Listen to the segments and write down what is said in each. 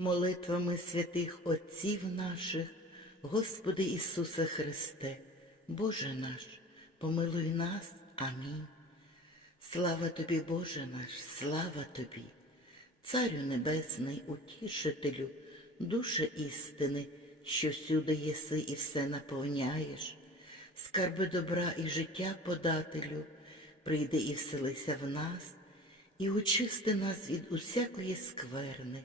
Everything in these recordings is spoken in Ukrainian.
молитвами святих Отців наших, Господи Ісусе Христе, Боже наш, помилуй нас. Амінь. Слава тобі, Боже наш, слава тобі, Царю Небесний, утішителю, душе істини, що всюди єси і все наповняєш, скарби добра і життя подателю, прийди і вселися в нас, і очисти нас від усякої скверни,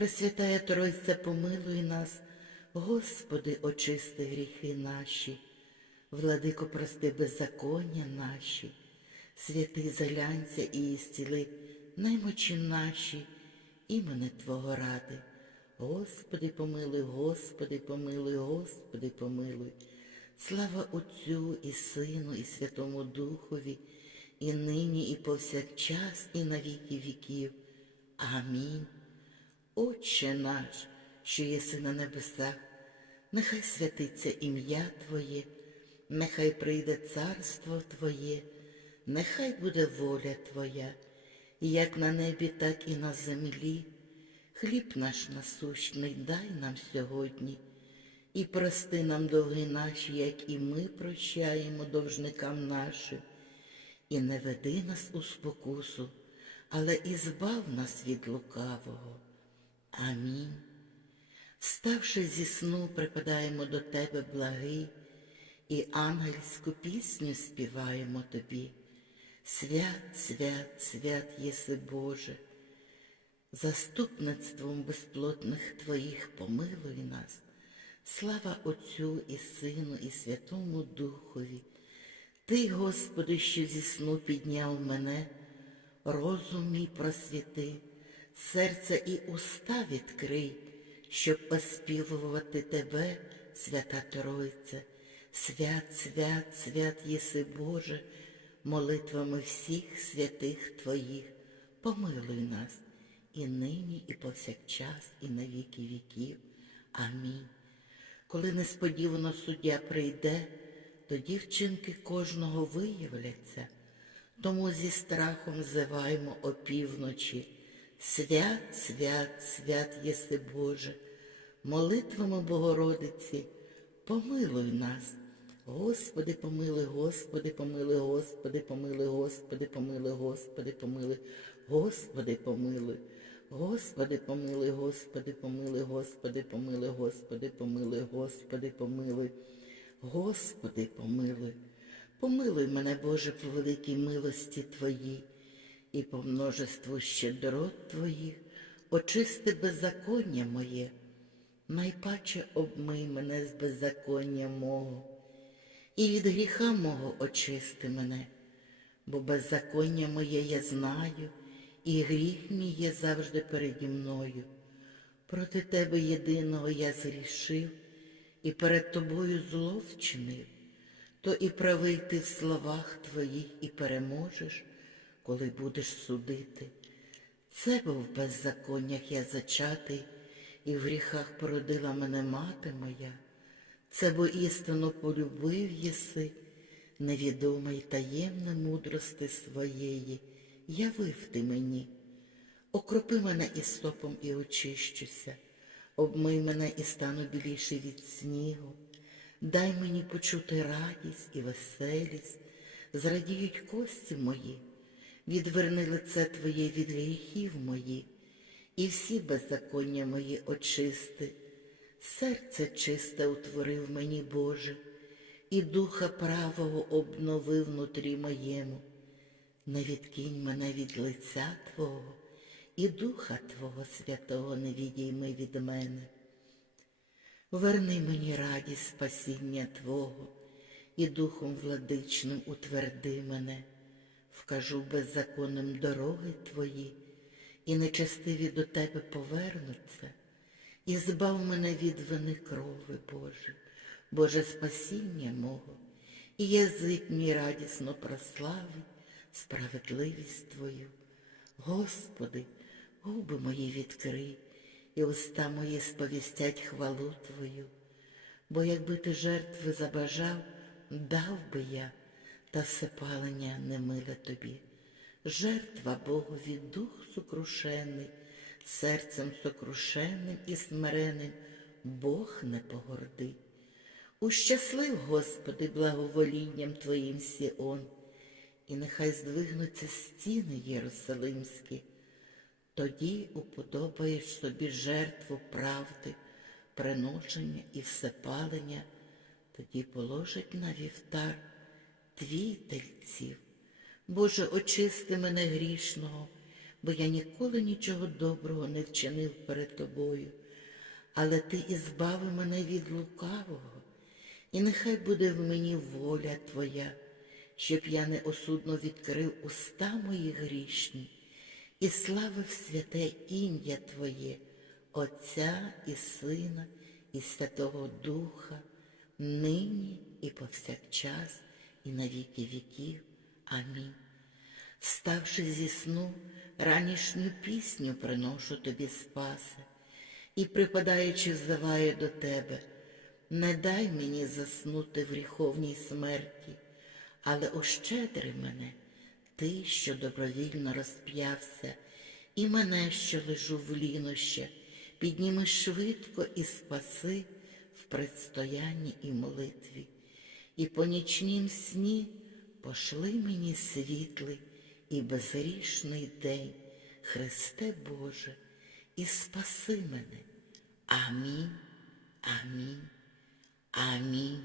Пресвятая Тройця, помилуй нас, Господи, очисти гріхи наші, владико, прости беззаконня наші, святий залянця і ісціли наймочі наші, імене Твого ради. Господи, помилуй, Господи, помилуй, Господи, помилуй. Слава Отцю і Сину, і Святому Духові, і нині, і повсякчас, і на віки віків. Амінь. Отче наш, що єси на небесах, нехай святиться ім'я Твоє, нехай прийде царство Твоє, нехай буде воля Твоя, як на небі, так і на землі. Хліб наш насущний дай нам сьогодні, і прости нам довги наші, як і ми прощаємо довжникам нашим, і не веди нас у спокусу, але і збав нас від лукавого. Амінь. Вставши зі сну, припадаємо до Тебе, благий, і ангельську пісню співаємо Тобі. Свят, свят, свят єси Боже, заступництвом безплотних Твоїх помилуй нас. Слава Отцю і Сину, і Святому Духові. Ти, Господи, що зі сну підняв мене, розум мій просвіти, серце і уста відкрий, щоб оспівувати Тебе, свята Тройце, свят, свят, свят єси Боже, молитвами всіх святих Твоїх, помилуй нас і нині, і повсякчас, і на віки віків. Амінь. Коли несподівано суддя прийде, тоді вчинки кожного виявляться, тому зі страхом зиваємо опівночі. Свят, свят, свят єси Боже, молитвами Богородиці, помилуй нас. Господи, помилуй, Господи, помилуй, Господи, помилуй, Господи, помилуй, Господи, помилуй, Господи, помилуй. Господи, помилуй, Господи, помилуй, Господи, помилуй, Господи, помилуй, Господи, помилуй, Господи, помилуй. Помилуй мене, Боже, по великій милості Твоїй і по множеству щедрот Твоїх, очисти беззаконня моє, найпаче обмий мене з беззаконня мого, і від гріха мого очисти мене, бо беззаконня моє я знаю, і гріх мій є завжди переді мною. Проти Тебе єдиного я зрішив, і перед Тобою зло вчинив, то і правий ти в словах Твоїх і переможеш, коли будеш судити. Це бо в беззаконнях я зачатий, і в гріхах породила мене мати моя. Це бо істинно полюбив єси, невідоме й таємне мудрости своєї, явив ти мені. Окропи мене істопом і очищуся, обмий мене і стану біліше від снігу. Дай мені почути радість і веселість, зрадіють кості мої, відверни лице Твоє від гріхів моїх, і всі беззаконня мої очисти. Серце чисте утворив мені, Боже, і духа правого обнови внутрі моєму. Не відкинь мене від лиця Твого, і Духа Твого Святого не відійми від мене. Верни мені радість спасіння Твого, і Духом владичним утверди мене, вкажу беззаконним дороги Твої, і нечестиві до Тебе повернуться, і збав мене від вини крови, Боже, Боже спасіння мого, і язик мій радісно прославить справедливість Твою. Господи, губи мої відкрий, і уста мої сповістять хвалу Твою. Бо якби ти жертви забажав, дав би я, та всепалення не миле тобі. Жертва Богові дух сокрушений, серцем сокрушеним і смиреним Бог не погорди. Ущаслив, Господи, благоволінням Твоїм Сіон, і нехай здвигнуться стіни Єрусалимські, тоді уподобаєш собі жертву правди, приношення і всепалення, тоді положить на вівтар твій тельців. Боже, очисти мене грішного, бо я ніколи нічого доброго не вчинив перед тобою, але ти ізбави мене від лукавого, і нехай буде в мені воля Твоя, щоб я неосудно відкрив уста мої грішні і славив святе ім'я Твоє, Отця і Сина, і Святого Духа, нині і повсякчас, і на віки віків. Амінь. Вставши зі сну, ранішню пісню приношу тобі спасе, і, припадаючи, взиваю до тебе, не дай мені заснути в гріховній смерті, але ощедри мене, ти, що добровільно розп'явся, і мене, що лежу в лінощах, підніми швидко і спаси в предстоянні і молитві, і по нічнім сні пошли мені світлий і безрішний день, Христе Боже, і спаси мене. Амінь, амінь, амінь.